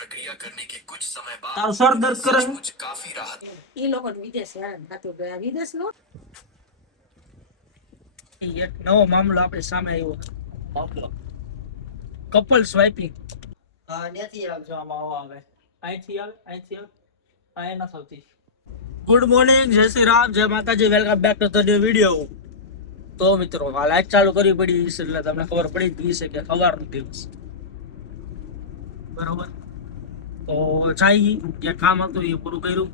प्रक्रिया करने के कुछ समय बाद તારું સર દર્દ કરે છે? मुझे काफी राहत એ લોકો વિદેશ થતું ગયા વિદેશ નો એક નવો મામલો આપણી સામે આવ્યો. મામલો કપલ સ્વાઇપિંગ. હા ત્યાંથી આવજો આમાં આવે અહીંથી આવે આ એના સૌથી. ગુડ મોર્નિંગ, જય શ્રી રામ, જય માતાજી, welcome back to the new video. તો મિત્રો આ લાઈટ ચાલુ કરવી પડી છે એટલે તમને ખબર પડી ગઈ છે કે સવારનો દિવસ બરોબર. તો જઈ જે કામ હતું એ પૂરું કર્યું.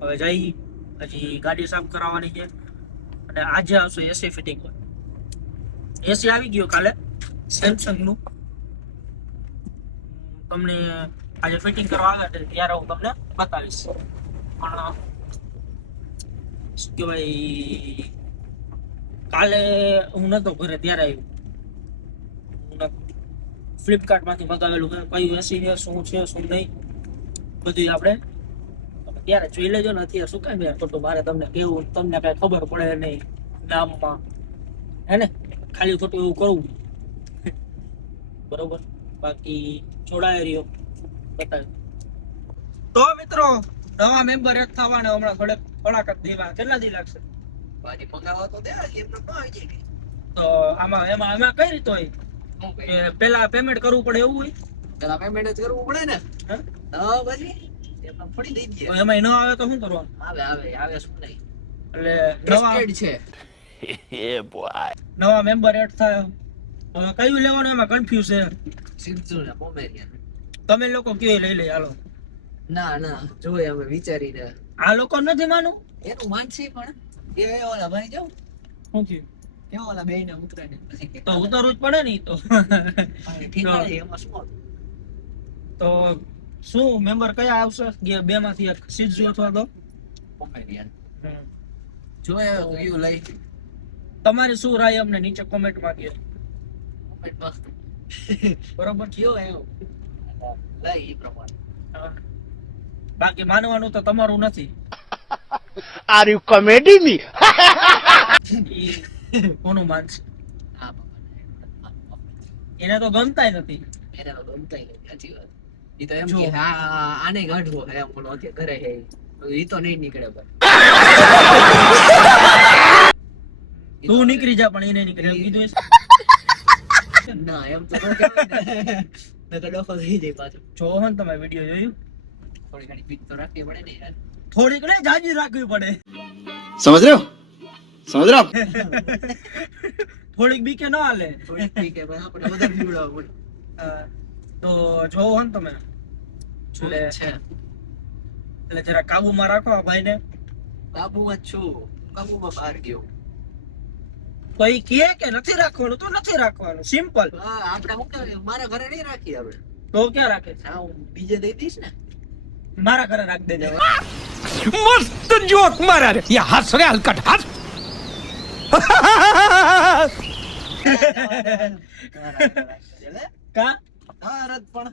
હવે જઈ હજી ગાડી સાફ કરાવવાની છે અને આજે આવશે એસી ફિટિંગ. એસી આવી ગયો કાલે સેમસંગ નું. તમને આજે ફિટિંગ કરવા આવે ત્યારે હું તમને બતાવીશ. પણ શું કહેવાય, કાલે હું નતો ઘરે ત્યારે આવ્યું. ફ્લિપકાર્ટ માંથી મંગાવેલું કયું એસી છે, શું છે શું નહીં બધું આપણે ત્યારે જોઈ લેજો ને. અત્યારે શું કાંઈ મેં ખોટું મારે તમને કેવું, તમને કઈ ખબર પડે નહીં નામમાં, હે ને? ખાલી ખોટું એવું કરવું બરોબર. બાકી જોડાય રહ્યો બતાવ્યું. તો મિત્રો નવા મેમ્બર એક થવાના હમણાં થોડાક દેવા કેટલા દી લાગશે? બાજી મંગાવવા તો દે એમને ન આવી જાય તો એમાં કઈ રીતે હોય કે પેલા પેમેન્ટ કરવું પડે એવું હોય? પેલા પેમેન્ટ જ કરવું પડે ને. હે? હા પછી એમને ફરી દઈ દે. એમાં ન આવે તો શું કરવાનું? આવે શું નહીં એટલે ટ્રસ્ટેડ છે. નવા મેમ્બર એડ થાય. હવે કયું લેવાનું એમાં કન્ફ્યુઝ છે. સિદ્ધુ ને પોમેરિયન. તમે લોકો કયો લઈ લે હાલો. ના જોઈએ અમે વિચારીને. આ લોકો નથી માનું. એનું માનસી પણ એ ઓલા ભાઈ જાવ શું થયું? કેવો ઓલા બે ને ઉતરે ને પછી કે તો ઉતારવું જ પડે ને ઈ તો. ઠીક છે એમાં શું હતું? તો શું મેમ્બર કયા આવશે બે માંથી એક, સિદ્ધુ અથવા તો પોમેરિયન જોઈએ કયું લઈ. તમારી શું રાય અમને નીચે કોમેન્ટમાં કહો કોમેન્ટ મસ્ત બરોબર. કયો એવો લઈ એ પ્રમાણે. બાકી માનવાનું તો તમારું નથી. Are you comedy me? ઈ કોનું માનશે? હા બાપા એને તો ગમતાય નથી. એને તો ગમતાય નથી. સાચી વાત. ઈ તો એમ જો. કે હા આને ગાઢવો હે એમ બોલો અત્યારે ઘરે હે ઈ તો નહીં નીકળે ભાઈ. તું નીકળી જા પણ એને નીકળે એમ કીધું હશે? ના એમ તો ન કહેવાય ને. નકર ડોફો થઈ જાય પાછો. જો હો ને તમે વિડીયો જોયું, થોડી ઘણી પીક તો રાખવી પડે ને યાર. થોડીક ને જાજી રાખવી પડે. समझ रहे हो? समझ रहे हो आप? થોડીક બીકે ન હાલે. થોડી પીક એ પણ આપણે વધારે પીવડાવવું પડે. તો જોવો હો ને તમે જોઈ જ છે. એટલે જરા કાબુમાં રાખો આ ભાઈને. કાબુમાં જ છું. કાબુમાં બહાર ગયો. તો ઈ કહે કે નથી રાખવાનું તો નથી રાખવાનું, સિમ્પલ. હા આપણે શું કહેવાય મારા ઘરે નહીં રાખીએ આપણે. તો ક્યાં રાખે છે? હા હું બીજે દઈ દઈશ ને. મારા ઘરે રાખ દેજે. मस्त जोक मारा रे ये हंस रहे हलकट हंस કા ભારત પણ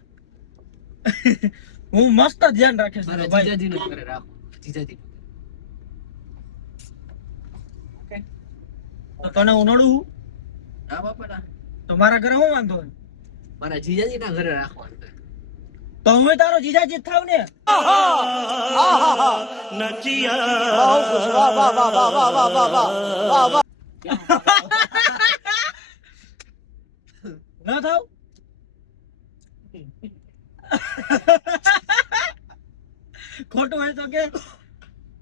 હું મસ્ત ધ્યાન રાખીશ મારા ભાઈ. જીજાજીને ઘરે રાખો. જીજાજી તો તને હું નડું ના બાપા ના. તો મારા ઘરે હું વાંધો હોય? મારા જીજાજીના ઘરે રાખવાનું. તો હું તારો જીજાજી જ થાવ ને. ના થાવ? ખોટું હોય તો કે.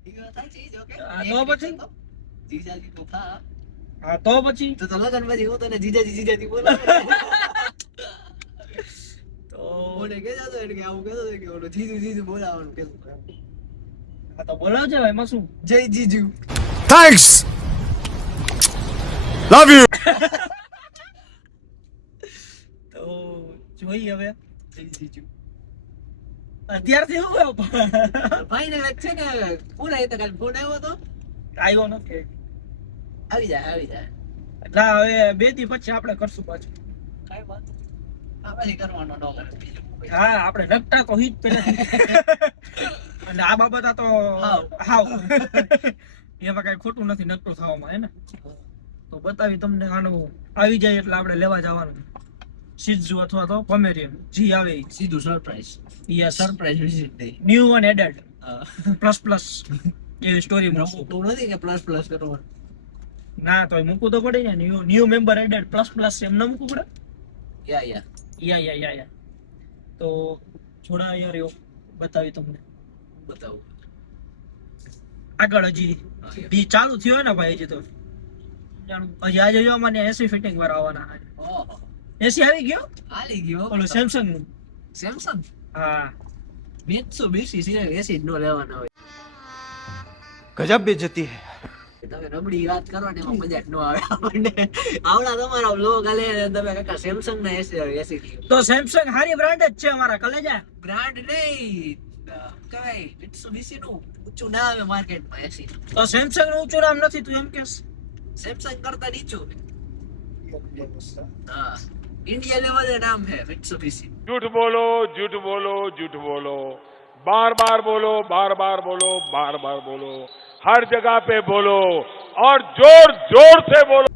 ઈ વાત સાચી છે, okay? હા, તો પછી? જીજાજી તો થા. હા તો પછી તો લગન પછી હું તને જીજાજી બોલાવે. તો ઓને કહેતો હતો એટલે કે આવું કહેતો હતો કે ઓલો જીજુ બોલાવવાનું કહેતો હતો. હા તો બોલાવજો, એમાં શું? જય જીજુ. थैंक्स लव यू તો જોઈએ હવે જય જીજુ. અત્યારથી શું ગયો ભાઈ ને છે ને ફોન આવ્યો તો કાલે ફોન આવ્યો તો આવ્યો નથી. આવી જાય. એટલે હવે 2 દી પછી આપણે કરશું પાછું. કાઈ વાત આ પછી કરવાનો ન કરે બીજું શું કઈ. હા આપણે નકટા તો હિટ પેલા અને આ બાબત આ તો હાવ એમાં કઈ ખોટું નથી નકટો થવામાં, હે ને? તો બતાવી તમને આનું આવી જાય એટલે આપણે લેવા જવાનું. સિઝુ અથવા તો પોમેરિયન જી આવે સીધું surprise. Yes surprise visit day. New one added plus એવી સ્ટોરી મૂકશું. રમતું નથી કે પ્લસ પ્લસ કરવાનું. ના તો મૂકવું તો પડે ને new member added plus M ન મૂકવું પડે. યા યા તો થોડા યાર એવું બતાવી તમને બતાવું. આગળ હજી ઈ ચાલુ થયો ને ભાઈ હજી તો જાણું હજી આજે જો મને એસી ફિટિંગ વાળા આવવાના ઓહો, એસી આવી ગયો આલી ગયો. ઓલું સેમસંગ નું સેમસંગ હા Mitsubishi સિવાય એસી નો લેવાના હોય. गजब बेइज्जती है. તમે રબડી વાત કરો ને એમાં મજા જ ન આવે આપણને. આવડા તમારા બ્લોગ આલે તમે કાકા સેમસંગ ના એસી લ્યો. તો સેમસંગ હારી બ્રાન્ડ જ છે અમારા કલેજા. બ્રાન્ડ નહીં કઈ Mitsubishi નું ઊંચું ના આવે માર્કેટમાં એસી. તો સેમસંગ નું ઊંચું નામ નથી તું એમ કેસ. સેમસંગ કરતા નીચું. હા, इंडिया लेवल का नाम है Mitsubishi. झूठ बोलो झूठ बोलो झूठ बोलो, बार बार बोलो बार बार बोलो बार बार बोलो, हर जगह पे बोलो और जोर जोर से बोलो.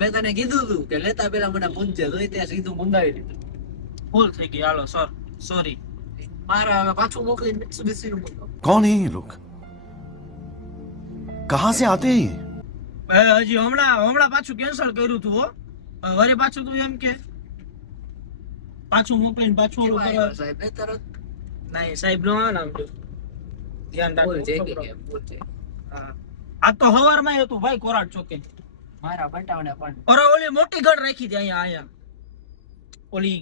મેં તને કીધું તું કે લેતા પેલા મને પૂછજે, જોઈ ત્યાં સીધું મંગાવી દીધું. ભૂલ થઈ ગઈ હાલો સર સોરી. મારા હવે પાછું મોકલીને Mitsubishi નું મંગાવ. कौन है ये लोग? कहाँ से आते हैं ये? હજી હમણાં પાછું કેન્સલ કર્યું તું હો. વળી પાછું તું એમ કે પાછું મોકલીને પાછું ઓલું કેવા કરે. આવ્યા સાહેબ? એ તરત નહીં સાહેબ નો નામ જો ધ્યાન ભૂલ થઈ રાખજો. ગઈ, ભૂલ થઈ. હા. આ તો હવારમાં હતું ભાઈ કોરાટ ચોકે. મારા બટાવને પણ ઓરે ઓલી મોટી ગણ રાખી હતી અહીંયા ઓલી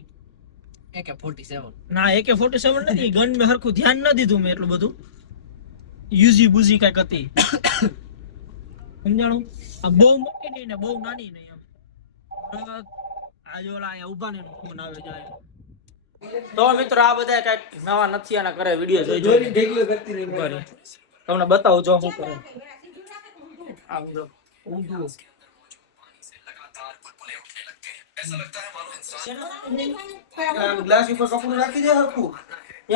AK-47 ના AK-47 નથી ગન મેં હરખું ધ્યાન ન દીધું મેં એટલું બધું. યુઝી બુઝી કઈક હતી સમજાણું. આ બહુ મોટી નહીં ને બહુ નાની નહીં એમ. આજે ઓલા અહીંયા ઉભા ને ફોન આવે જાય. તો મિત્રો આ બધા કઈક નવા નથી આના કરે વિડીયો જોઈ ઢેગલો કરતી રહી. જોઈ તમને બતાવું જો શું કરે. આમ જો ઊંધું. लगातार बुलबुले उठने लगते हैं. ऐसा लगता है मानो इंसान ગ્લાસ ઉપર કપડું રાખી દે હરખું.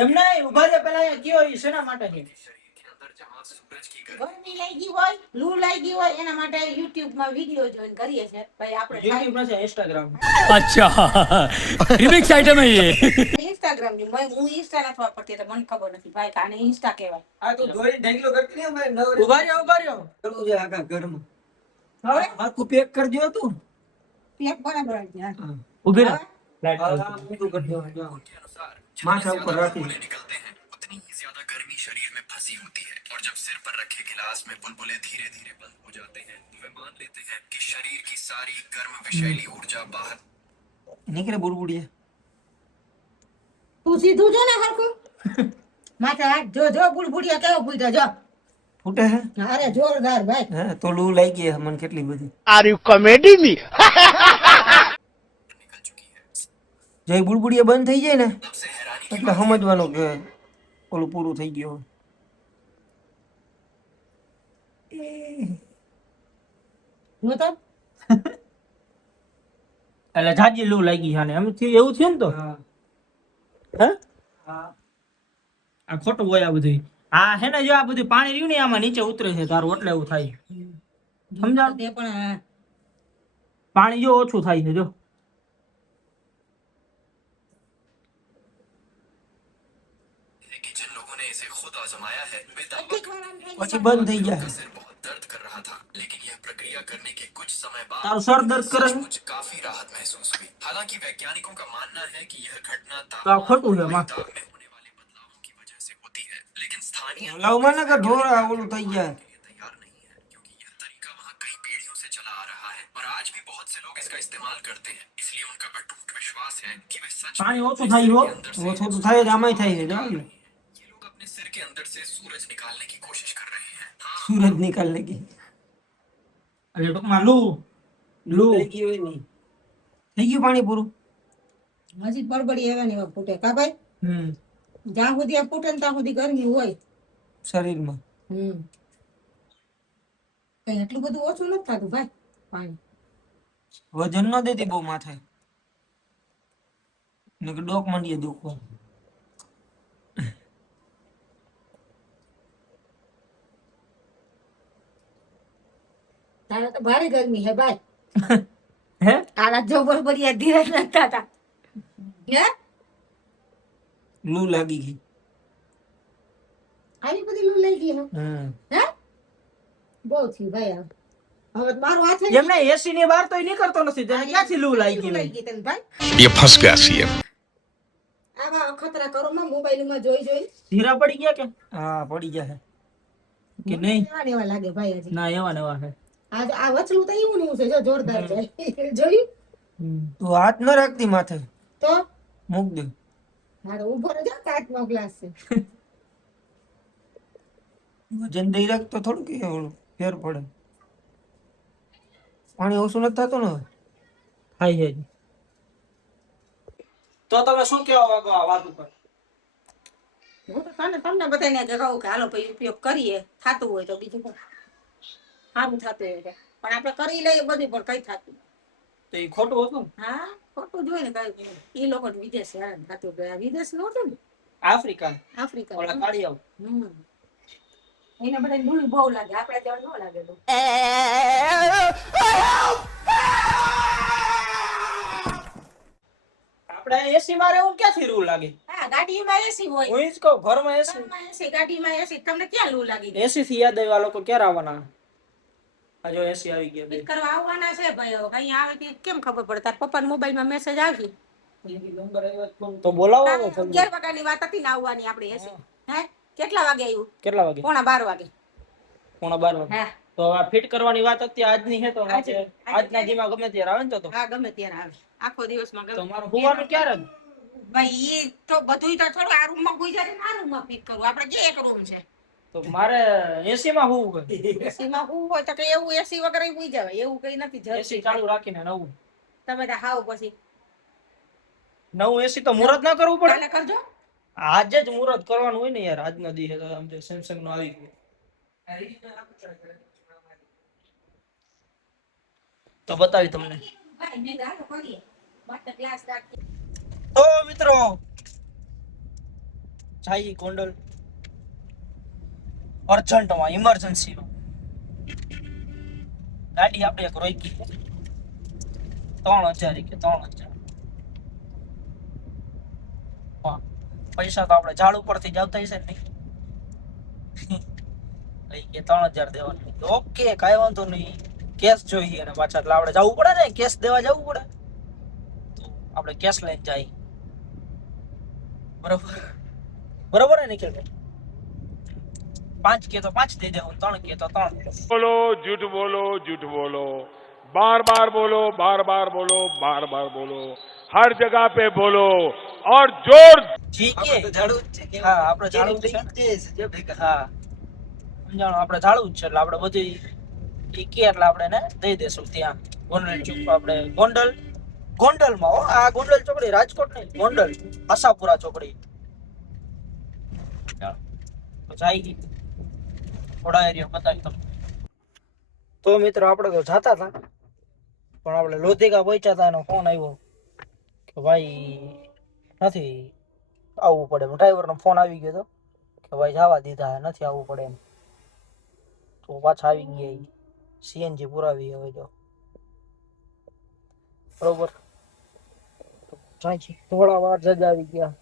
એમ નહીં ઉભા રે પેલા અહીંયા કયો ઈ શેના માટે છે? शरीर के अंदर जहाँ सूरज की गर्मी ગરમી લાગી હોય લૂ લાગી હોય એના માટે YouTube માં વિડિયો જોઈન કરીએ છે ભાઈ આપણે YouTube નથી Instagram. अच्छा रिमिक्स आइटम है ये. Instagram ની હું Insta નથી વાપરતી એટલે મને ખબર નથી ભાઈ કાને Insta કહેવાય. આ તો જોઈ ઢેગલો કરતી રહી. અમે નવરે ઉભા રહ્યો કરવું છે આખા ઘરમાં. હવે આખું પેક કરજો તું. પેક બરાબર જ છે. ઉભી રહો. હા, ઊંધું કરજો. જો. के अनुसार माथा ऊपर जितनी रखी। बुलबुले निकलते हैं उतनी ही ज्यादा गर्मी शरीर में फंसी होती है, और जब सिर पर रखे गिलास में बुलबुले धीरे धीरे बंद हो जाते हैं तो वे मान लेते हैं कि शरीर की सारी गर्म विषैली ऊर्जा बाहर નીકળે બુડબુડિયા. તું સીધું જો ને હરખું માથે હાથ જો બુડબુડિયા કેવો ભૂલ્યા જો. ફૂટે હે? અરે જોરદાર ભાઈ. હા, તો લૂ લાગી ગઈ મને કેટલી બધી. Are you comedy me? निकल चुकी है. જે બુડબુડિયા બંધ થઈ જાય ને तब से हैरानी की એટલે સમજવાનું કે ઓલું પૂરું થઈ ગયું. જો તો એટલે જાજી લૂ લાગી છે ને એમ થયું એવું થયું ને તો હા હે હા. આ ખોટું હોય આ બધું. હા હે ને જો આ બધું પાણી રહ્યું ને આમાં નીચે ઉતરે છે તારું એટલે એવું થાય. સમજાવ તે પણ પાણી જો ઓછું થાય છે જો. है कि जिन लोगों ने इसे खुद आजमाया है वे दावा પછી બંધ થઈ જાય. का सिर बहुत दर्द कर रहा था, लेकिन यह प्रक्रिया करने के कुछ समय बाद તારું સર દર્દ કરે છે? मुझे काफी राहत महसूस हुई. हालांकि वैज्ञानिकों का मानना है कि यह घटना તો આ ખોટું છે માં. ताप में होने वाले बदलावों की वजह से होती है, लेकिन स्थानीय લાવમાં ને કે ઢોરા ઓલું થઈ જાય. के लिए तैयार नहीं है, क्योंकि यह तरीका वहाँ कई पीढ़ियों से चला आ रहा है और आज भी बहुत से लोग इसका इस्तेमाल करते हैं. इसलिए उनका अटूट विश्वास है कि वे सच में પાણી ઓછું થાય હો. ઓછું તો થાય જ, આમાંય થાય છે. જાઓ ને. ये लोग अपने सिर के अंदर से सूरज निकालने की कोशिश कर रहे हैं. हाँ, सूरज निकालने की એટલે ટૂંકમાં લૂ લૂ થઈ ગયું હોય નહીં. થઈ ગયું પાણી પૂરું. હજી બળબડી એવા ને એવા ફૂટે કા ભાઈ. જ્યાં સુધી આ ફૂટે ને ત્યાં સુધી ગરમી હોય. શરીરમાં કઈ એટલું બધું ઓછું નથી થતું ભાઈ પાણી. વજન ન દેતી બહુ માથે ને કે ડોક માંડીએ દુખવા. તારે તો ભારે ગરમી હે ભાઈ. હે તારા જો બળબડિયા ધીરે નથી થતા. હે લૂ લાગી ગઈ. આવી બધી લૂ લઈ ગઈ હે હે બહુ થયું ભાઈ આ. હવે મારો હાથ લઈ એમને એસી ની બહાર તો નીકળતો નથી, તેને ક્યાંથી લૂ લાગી લઈ હોય? ગઈ તને ભાઈ. ये फंस गया सीएम। આવા અખતરા કરો માં મોબાઈલ માં જોઈ ધીરા પડી ગયા કે? હા પડી ગયા છે કે નહીં? એવા ને એવા લાગે ભાઈ હજી. ના એવા ને એવા છે. આ વચલું તો એવું ને એવું છે જો જોરદાર છે જોયું તું હાથ ન રાખતી માથે, તો મૂક દે. મારો ઉભો રહેજો કાચનો ગ્લાસ છે વજન દઈ રાખ તો થોડું કે ફેર પડે. પાણી ઓછું નથી થતું ને હવે? થાય છે હજી. તો તમે શું કહેવા માંગો આ વાત ઉપર? હું તો તમને બધાને કહું કે હાલો ભાઈ ઉપયોગ કરીએ, થાતું હોય તો બીજું પણ સારું થતું હોય તો. પણ આપણે કરી લઈએ બધું પણ કઈ થતું તો એ ખોટું હતું ને? હા ખોટું જ હોય ને કઈ. એ લોકો વિદેશ હેરાન થતું ગયા, વિદેશ નહોતું ને આફ્રિકા આફ્રિકા. ઓલા કાળિયાઓ. એને બધા ડૂળી બહુ લાગે, આપણે જેવા ન લાગે તો. આપણે એસી માં રહેવું ક્યાંથી રૂ લાગે? હા ગાડીમાં એસી હોય, હું જ કહું ઘરમાં એસી. ઘરમાં એસી, ગાડીમાં એસી, તમને ક્યાં લૂ લાગી? એસી થી યાદ આવ્યા લોકો ક્યારે આવવાના? આ જો એસી આવી ગયા બે. ફિટ કરવા આવવાના છે ભાઈ. હવે કઈ આવે તે કેમ ખબર પડે? તાર પપ્પાના મોબાઈલમાં મેસેજ આવી તો બોલાવો હવે જલ્દી. 11 વાગ્યાની વાત હતી ને આવવાની આપણી એસી. હે કેટલા વાગે આવ્યું? કેટલા વાગે? 11:15 વાગે. 11:15 વાગે. હા તો આ ફિટ કરવાની વાત હતી આજની છે તો આજના દીમાં ગમે ત્યારે આવે ને તો હા ગમે ત્યારે આવે, આખો દિવસમાં ગમે. તો મારું હોવાનું ક્યારે? ભાઈ ઈ તો બધુંય તો થોડું આ રૂમમાં કોઈ જાય ને આ રૂમમાં ફિટ કરવું. આપણે જે એક રૂમ છે તો મારે એસી માં હોવું એસીમાં હું હોય તો કે એવું એસી વગર ઉઈ જવાય, એવું કઈ નથી. હોય. એસી ચાલુ રાખીને નવું તમે તો હાવ પછી નવું એસી તો મુહૂર્ત ના કરવું પડે? કાલે કરજો. આજે જ મુહૂર્ત કરવાનું હોય ને યાર. આજના દી તો આમ જે સેમસંગ નો આવી ગયો તો બતાવી તમને. ભાઈ મેં ગાલો કરીએ માટે ક્લાસ રાખીએ. તો મિત્રો જાય ગોંડલ અર્જન્ટમાં ઇમરજન્સીમાં ગાડી આપણે એક રોકી 3000 કે 3000. પૈસા તો આપણે ઝાડ ઉપરથી જ આવતા હશે ને લઈ કે 3000 દેવાનું. ઓકે કાંઈ વાંધો નહીં. કેસ જોઈએ અને પાછા એટલે આપણે જવું પડે ને, કેસ દેવા જવું પડે તો આપણે કેસ લઈને જાય. બરોબર બરોબર ને નિખિલ? 5 કે તો 5 દઈ દેવું, 3 કે તો 3. बोलो झूठ बोलो झूठ बोलो, बार बार बोलो, बार बार बोलो, बार बार बोलो, हर जगह पे बोलो और जोर ઠીક છે. હા આપણે ઝાડવું જ છે. હા સમજાણું, આપણે ઝાડવું જ છે એટલે આપણે બધી ઈ કે એટલે આપણે એને દઈ દેશું ત્યાં ગોંડલ ચોક. આપણે ગોંડલમાં હો. આ ગોંડલ ચોકડી રાજકોટ નહીં, ગોંડલ આશાપુરા ચોકડી. ચાલો તો જાય થોડા એરિયા બતાવી તમને. તો મિત્રો આપણે તો જાતા હતા પણ આપણે લોધિકા પહોંચ્યા હતા, એનો ફોન આવ્યો કે ભાઈ નથી આવવું પડે. ડ્રાઈવરનો ફોન આવી ગયો હતો કે ભાઈ જવા દીધા નથી આવવું પડે એમ. તો પાછા આવી ગયા સીએનજી પુરાવી હવે જો બરોબર. થોડા વાર જ આવી ગયા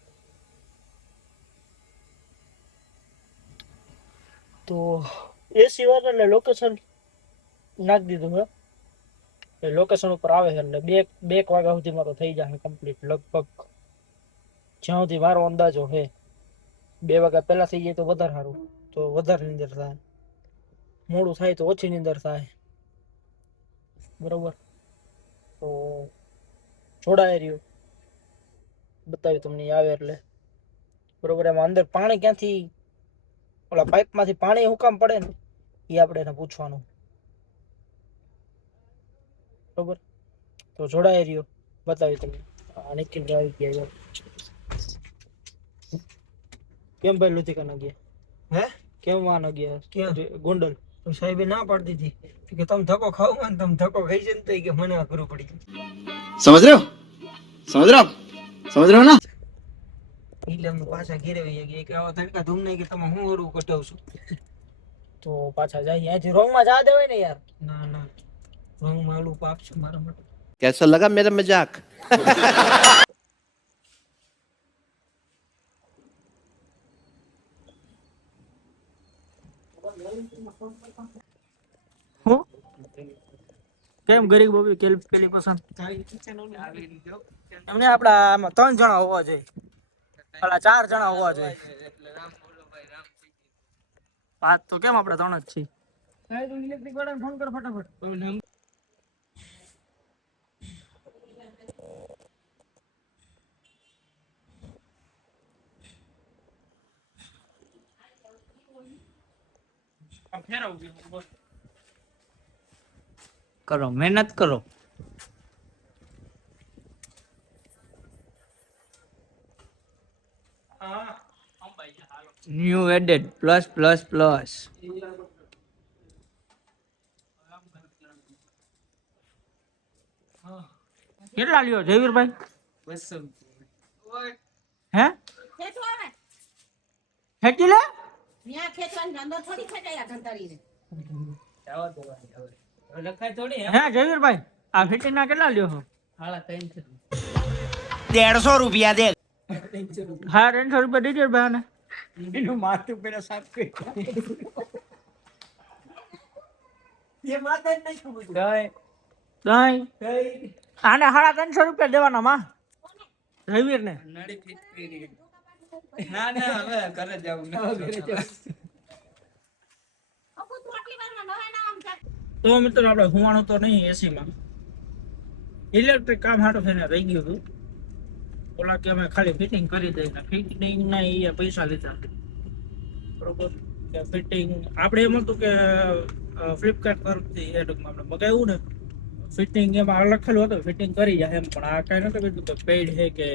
તો એસી વાર એટલે લોકેશન નાખી દીધું હે. એ લોકેશન ઉપર આવે છે એટલે 2 વાગ્યા સુધીમાં તો થઈ જશે કમ્પ્લીટ લગભગ, જ્યાં સુધી મારો અંદાજો છે. 2 વાગ્યા પહેલા થઈ જાય તો વધારે સારું, તો વધારે નીંદર થાય. મોડું થાય તો ઓછી નીંદર થાય. બરોબર તો જોડાય રહ્યો બતાવી તમને આવે એટલે. બરોબર એમાં અંદર પાણી ક્યાંથી, ઓલા પાઇપમાંથી પાણી હું કામ પડે ને એ આપણે એને પૂછવાનું. બરોબર તો જોડાય રહ્યો બતાવી તમને. નિખિલ આવી ગયા. કેમ ભાઈ લુધિકા ન ગયા? હે કેમ વાન ગયા? ક્યાં ગોંડલ? તો સાહેબે ના પાડી દીધી કે તમે ધક્કો ખાવ ને, તમે ધક્કો ખાઈ છે ને તો કે મને આ કરવું પડી. समझ रहे हो समझ रहे हो आप समझ रहे हो ना. એટલે અમે પાછા ઘેરે વહી ગયા કે આવા તડકા ધૂમ નહીં કે તમે હું ઓરું કટાવશું. તો પાછા જાય અહીંયાથી રોંગમાં જા દેવાય ને યાર. ના ના રોંગમાં ઓલું પાપ છે મારા માટે. कैसा लगा मेरा मजाक. હું કેમ ગરીબ બબી કેલી પસંદ એમને આપડા આમાં 3 જણા હોવા જોઈએ પેલા 4 જણા હોવા જોઈએ વાત તો કેમ આપણે 3 જ છીએ ઇલેક્ટ્રિક વાળાને ફોન કર ફટાફટ કરો મહેનત કરો new added plus plus plus કેટલા લ્યો જયવીરભાઈ 200 હે ખેંચો આવે ખેંચી લે ત્યાં ખેંચવાની અંદર થોડી ખેંચાય ધંધારીને લખાય થોડી હે જયવીરભાઈ આ ફિટિંગ ના કેટલા લ્યો છો 150 રૂપિયા દે હા 300 રૂપિયા દીજો ભાઈ ને એનું માથું પેલા સાફ કરી એ માથે જ નહીં ખબર દઈ આને 350 રૂપિયા દેવાના માં રવિર ને ના હવે ઘરે જાવ તો મિત્રો આપણે હુવાણું તો નહીં એસી માં ઇલેક્ટ્રિક કામ હાટો થઈને રહી ગયું હતું ઓલા કે અમે ખાલી ફિટિંગ કરી દઈએ ફિટિંગ ના એ પૈસા લીધા બરોબર કે ફિટિંગ આપણે એમ હતું કે ફ્લિપકાર્ટ તરફથી એ ટૂંકમાં આપણે મગાવ્યું ને ફિટિંગ એમાં લખેલું હતું ફિટિંગ કરી જાય એમ પણ આ કાંઈ નતું કીધું કે પેઇડ છે કે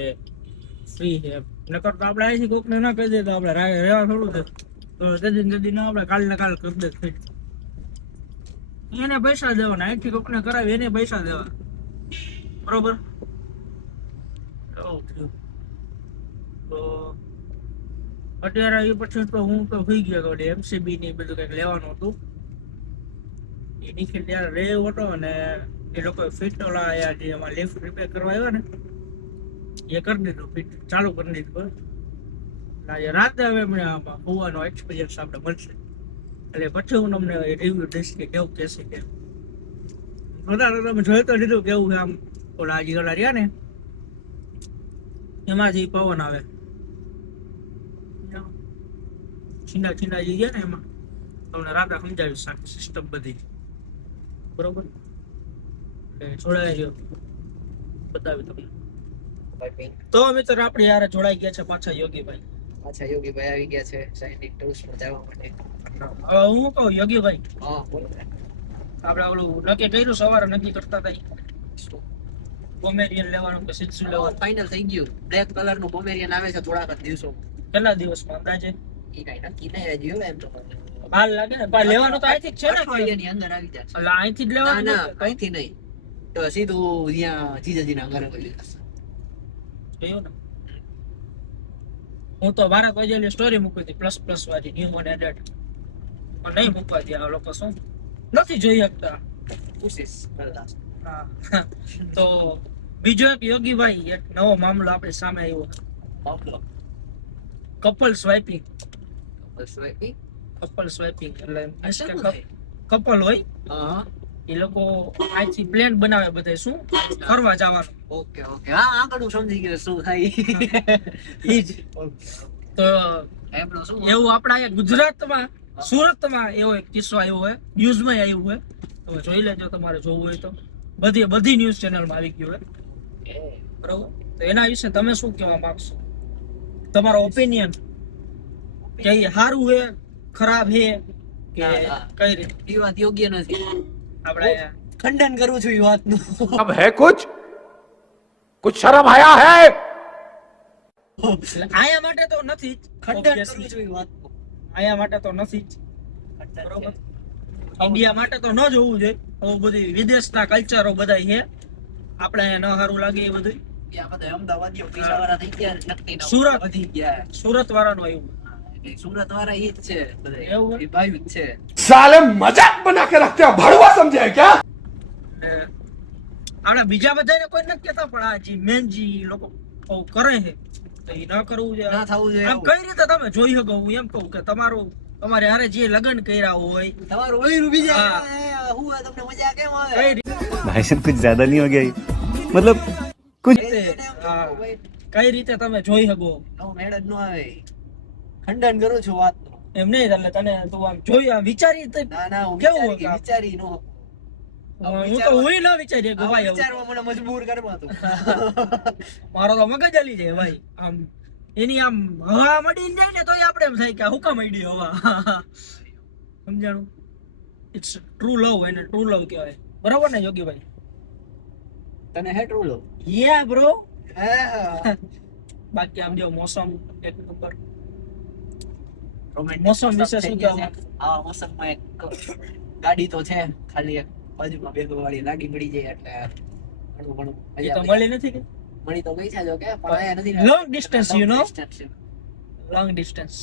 ફ્રી છે નકર તો આપણે અહીંથી કોકને ના કહી દઈએ તો આપણે રહેવા થોડું છે તો જદી ના આપણે કાલ ને કાલ કરી દે ફિટ એને પૈસા દેવાના અહીંથી કોકને કરાવી એને પૈસા દેવા બરોબર તો અત્યારે એ પછી તો હું તો થઈ ગયો કે એમસીબી ની બધું કંઈક લેવાનું હતું એ નિખિલ ત્યારે રેવ હતો અને એ લોકો ફિટ ઓલા જે એમાં લિફ્ટ રિપેર કરવા આવ્યા ને એ કરી દીધું ફિટ ચાલુ કરી દીધું આજે રાતે હવે મને આમાં હોવાનો એક્સપિરિયન્સ આપણે મળશે એટલે પછી હું તમને રિવ્યુ દઈશ કે કેવું કહેશે કે વધારે તમે જોઈ તો લીધું કેવું છે આમ ઓલા હજી ઓલા રહ્યા ને એમાંથી પવન આવે છીંડા છીંડા જે ગયા ને એમાં તમને રાતે સમજાવીશ આખી સિસ્ટમ બધી બરોબર જોડાઈ ગયો બતાવી તમને તો મિત્ર આપણે યાર જોડાઈ ગયા છે પાછા યોગીભાઈ આવી ગયા છે સાયન્ટિફિક ટૂલ્સ પર જવા માટે હવે હું કહું યોગીભાઈ હા બોલો આપણે ઓલું નક્કી કર્યું સવારે નક્કી કરતા હતા પોમેરિયન લેવાનું કે સિત્સુ લેવાનું ફાઇનલ થઈ ગયું બ્લેક કલર નું પોમેરિયન આવે છે થોડાક જ દિવસો કેટલા દિવસમાં અંદાજે એ કઈ નક્કી નહીં હજી હવે એમ તો હાલ લાગે ને પણ લેવાનું તો અહીંથી જ છે ને અઠવાડિયાની અંદર આવી જશે એટલે અહીંથી જ ના લેવાનું ના કઈથી નહીં તો સીધું ત્યાં જીજાજીના ઘરે કરી જશે જોયું ને હું તો ભારત વજેલી સ્ટોરી મૂકી હતી પ્લસ વાળી ન્યુ અને એડેડ પણ નહીં મૂકવા દે આ લોકો શું નથી જોઈ શકતા કોશિશ કરતા હા તો બીજો એક યોગીભાઈ એક નવો મામલો આપણી સામે આવ્યો મામલો કપલ સ્વાઇપિંગ બસ ભાઈ કપલ સ્વાઇપિંગ એટલે શું થાય? કપલ હોય હા એ લોકો અહીંથી પ્લેન બનાવે બધા શું ફરવા જવાનું ઓકે ઓકે હા આગળ હું સમજી ગયો શું થાય ઈ જ તો એમનો શું એવું આપણા અહીંયા ગુજરાતમાં સુરતમાં એવો એક કિસ્સો આવ્યો હોય ન્યૂઝમાં આવ્યું હોય તો જોઈ લેજો તમારે જોવું હોય તો બધી ન્યૂઝ ચેનલમાં આવી ગયું હોય બરોબર તો એના વિશે તમે શું કહેવા માંગશો તમારો ઓપિનિયન કે એ સારું હે ખરાબ હે કે ના, ના. કઈ રીતે એ વાત યોગ્ય નથી આપણે ખંડન કરું છું એ વાતનું अब है कुछ शर्म आया है એટલે આયા માટે તો નથી જ ખંડન obviously. કરું છું એ વાતનું આયા માટે તો નથી જ બરોબર ઇન્ડિયા માટે તો ન જોવું જોઈએ આવું બધી વિદેશના કલ્ચરો બધા છે આપણે અહીંયા ન સારું લાગે એ બધું એ આ બધા અમદાવાદીઓ પૈસાવાળા થઈ ગયા નક્કી ના સુરત. વધી ગયા સુરત વાળાનું આવ્યું એટલે સુરત વાળા એ જ છે બધા એવું? એ ભાઈ જ છે साले मजाक बना के रखते हो भड़वा समझे है क्या આપણે બીજા બધાને કોઈ નથી કહેતા પણ આ જે મેન જે લોકો આવું કરે છે તો એ ન કરવું જોઈએ ના થવું જોઈએ આમ કઈ રીતે તમે જોઈ શકો હું એમ કહું કે તમારું તમારે હારે જે લગ્ન કર્યા હોય તમારું ઓયરું બીજા હા. હું આ તમને મજા કેમ આવે કઈ રીતે भाई साहब कुछ ज्यादा नहीं हो गया ये? मतलब कुछ હા, કઈ રીતે તમે જોઈ શકો મેળ જ ન આવે ખંડન કરું છું વાત એમ નહીં એટલે તને તું આમ જોઈ આમ વિચારી તો ના ના હું કેવું વિચારી હોય નો હું તો હું ન વિચારી શકું ભાઈ એવું. વિચારવા મને મજબૂર કરવા તું મારો તો મગજ હલી જાય ભાઈ આમ એની આમ હવા મળી જાય ને તોય આપણે એમ થાય કે આ હુકા મળી હવા સમજાણું ઇટ્સ ટ્રુ લવ એને ટ્રુ લવ કહેવાય બરાબર ને યોગીભાઈ તને હેટરું લો યા બ્રો હા બાકી આમ જો મોસમ એક નંબર રોમેન્ટિક મોસમ વિશે શું કહેવા આ મોસમમાં એક ગાડી તો છે ખાલી એક બાજુમાં બેગો વાળી લાગી મળી જાય એટલે ઘણું ઘણું એ તો મજા મળી નથી કે મળી તો ગઈ છે જો કે પણ આયા નથી Long distance, you know? Distance છે. લોંગ ડિસ્ટન્સ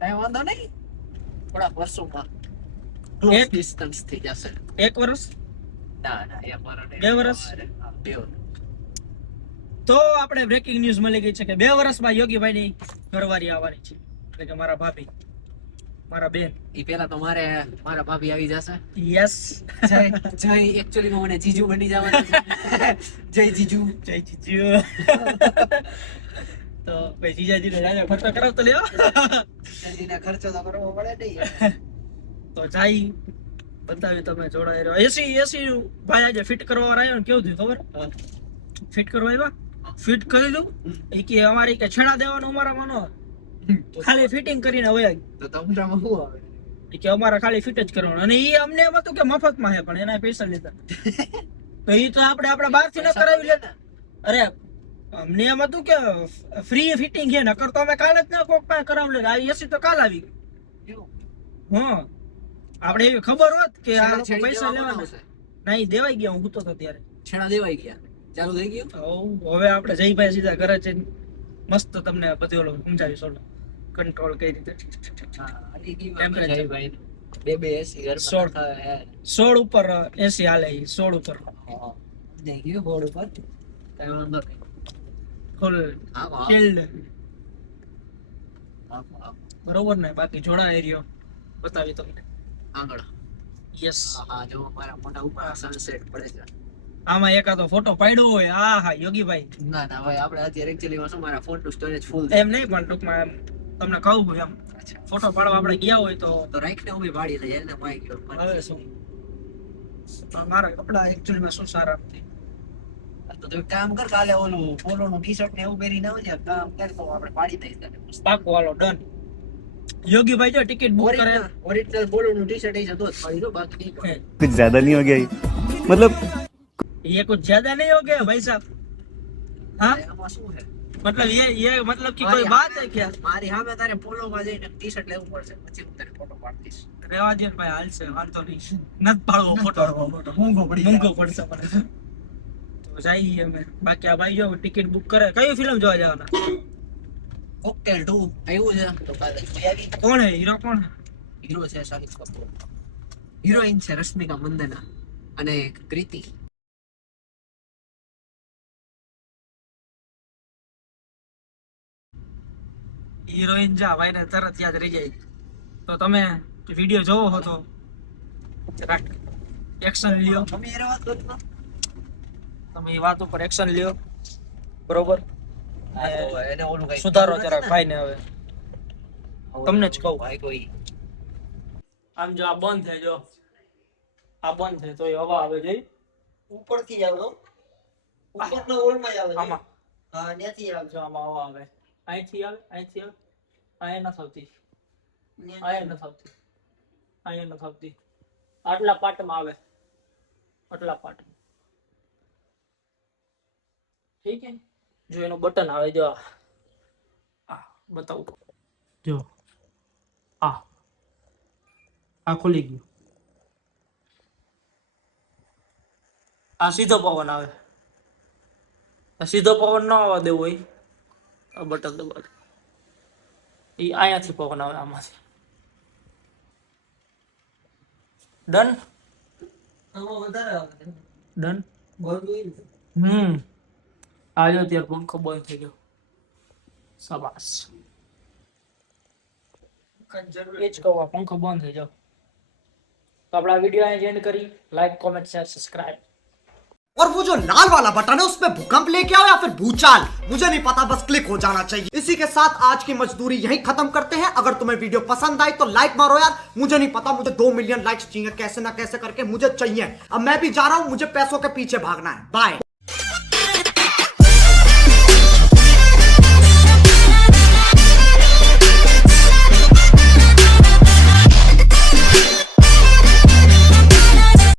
કાંઈ વાંધો નહીં થોડા વર્ષોમાં ક્લોઝ એક- ડિસ્ટન્સ થઈ જશે એક વર્ષ ના ના એક વાર નહીં. 2 વર્ષ? હા, 2 વર્ષ. તો આપણે બ્રેકિંગ ન્યૂઝ મળી ગઈ છે કે 2 વર્ષમાં યોગીભાઈની ઘરવાળી આવવાની છે એટલે કે મારા ભાભી મારા બેન ઈ પહેલા તો મારા ભાભી આવી જશે યસ જય એકચ્યુઅલી માં મને જીજુ બની જવાનું છે. જય જીજુ જય જીજુ તો ભાઈ જીજાજીને રાજા ખર્ચો કરાવતો લ્યો જીજાજીને ખર્ચો તો કરવો પડે નહીં તો જાય બતાવી તમે જોડાઈ રહ્યો એસી ભાઈ આજે ફિટ કરવા વાળા આવ્યો ને કેવું થયું ખબર ફિટ કરવા આવ્યા ફિટ કરી દઉં એ કે અમારી કે છેડા દેવાનું અમારામાં ન ખાલી ફિટિંગ કરીને હવે તો તમારામાં શું આવે કે અમારે ખાલી ફિટ જ કરવાનું અને એ અમને એમ હતું કે મફતમાં છે પણ એના પૈસા લીધા તો એ તો આપણે બહારથી ન કરાવી લેતા અરે અમને એમ હતું કે ફ્રી ફિટિંગ છે નકર તો અમે કાલે જ કોક પાસે કરાવી લે આ એસી તો કાલ આવી એવું? હા આપણે એવી ખબર હોત કે આ લોકો છેડા પૈસા દેવામાં લેવાના આવશે. નહીં દેવાઈ ગયા હું તો ત્યારે છેડા દેવાઈ ગયા ચાલુ થઈ ગયું હવે આપણે જયભાઈ સીધા ઘરે જઈને મસ્ત તમને બધું ઓલું સમજાવીશ ઓલું કંટ્રોલ કઈ રીતે Temperature. બે એસી ઘરમાં 16. નખાવે યાર. 16 ઉપર એસી હાલે 16 ઉપર હા. થઈ ગયું બોર્ડ ઉપર કઈ વાંધો નહીં. ફૂલ આવો, આવો. ચિલ્ડ આવો, આવો. બરોબર ને બાકી જોડા એરિયો બતાવી તમને આગળ યસ હા જો મારા મોઢા ઉપર સનસેટ પડે છે આમાં એકાદો ફોટો પાડ્યો હોય હા યોગીભાઈ ના ના ભાઈ આપણે અત્યારે એકચ્યુઅલી માં શું મારા ફોન નું સ્ટોરેજ ફૂલ એમ નહીં પણ ટૂંકમાં એમ તમને કહું હોય એમ ફોટો પાડવા આપણે ગયા હોય તો તો રાખને ઉભી પાડી લઈએ એને માઈ ગયો હવે શું તો મારા કપડા એકચ્યુઅલીમાં શું સારા નથી તો તું એક કામ કર કાલે ઓલું પોલો નું ટી-શર્ટ ને એવું પહેરીને આવજે કામ કર તો આપણે પાડી દઈશ તને પાકો હાલો ડન યોગીભાઈ જો ટિકિટ બુક કરે ઓરિજિનલ પોલો નું ટી-શર્ટ એ જતો જ પાડી દો બાકી નહીં પાડે. कुछ ज्यादा नहीं हो गया ये? मतलब ये कुछ ज्यादा नहीं हो गया भाई साहब हाँ એમાં શું છે मतलब ये मतलब कि कोई बात है क्या મારી સામે તારે પોલો માં જઈને ટી-શર્ટ લેવું પડશે પછી હું તને ફોટો પાડીશ રેવા દે ને ભાઈ હાલશે વાંધો નહીં નત પાડવો ફોટો મૂંગો પડી મૂંગો પડશે મને તો જઈએ અમે બાકી આ ભાઈ જો ટિકિટ બુક કરે કઈ ફિલ્મ જોવા જવાના કોકટેલ 2 આવ્યું છે તો કાલે જોઈ આવી કોણ હે હીરો કોણ હે હીરો છે શાહિદ કપૂર હિરોઈન છે રશ્મિકા મંદના અને કૃતિ હિરોઈન જા ભાઈને તરત યાદ રહી જાય તો તમે વિડીયો જોવો હો તો જરાક એક્શન લ્યો મમ્મી એરે વાત કરતો તમે એ વાત ઉપર એક્શન લ્યો બરોબર એને ઓલું કઈ સુધારો જરાક ભાઈને હવે તમને જ કહું ભાઈ કોઈ આમ જો આ બંધ થાય જો આ બંધ થાય તો એ હવા આવે જઈ ઉપરથી જાવ તો ઉપરના ઓલમાં જ આવે છે. આમાં હા ત્યાંથી આવે જો આમાં હવા આવે અહીંથી આવે અહીંયા નથી આવતી અહીંયા નથી આવતી અહીંયા નથી આવતી આટલા પાટમાં આવે આટલા પાટમાં ઠીક છે જો એનું બટન આવે જો આ બતાવું જો આ ખુલી ગયું આ સીધો પવન આવે આ સીધો પવન ન આવવા દેવું હોય આ બટન દબાવ એ અહીંયાથી પવન આવે આમાંથી ડન આમાં વધારે આવે ડન બંધ હોય ને આજો ત્યારે પંખો બંધ થઈ ગયો શાબાશ એ જ કહું, આ પંખો બંધ થઈ જાવ. તો આપણા વિડીયો અહીં એન્ડ કરી. Like, comment, share, subscribe. और वो जो लाल वाला बटन है उसपे भूकंप लेके आओ या फिर भूचाल, मुझे नहीं पता, बस क्लिक हो जाना चाहिए. इसी के साथ आज की मजदूरी यहीं खत्म करते हैं. अगर तुम्हें वीडियो पसंद आई तो लाइक मारो यार, मुझे नहीं पता, मुझे 2 मिलियन लाइक्स चाहिए कैसे ना कैसे करके, मुझे चाहिए. अब मैं भी जा रहा हूं, मुझे पैसों के पीछे भागना है. बाय.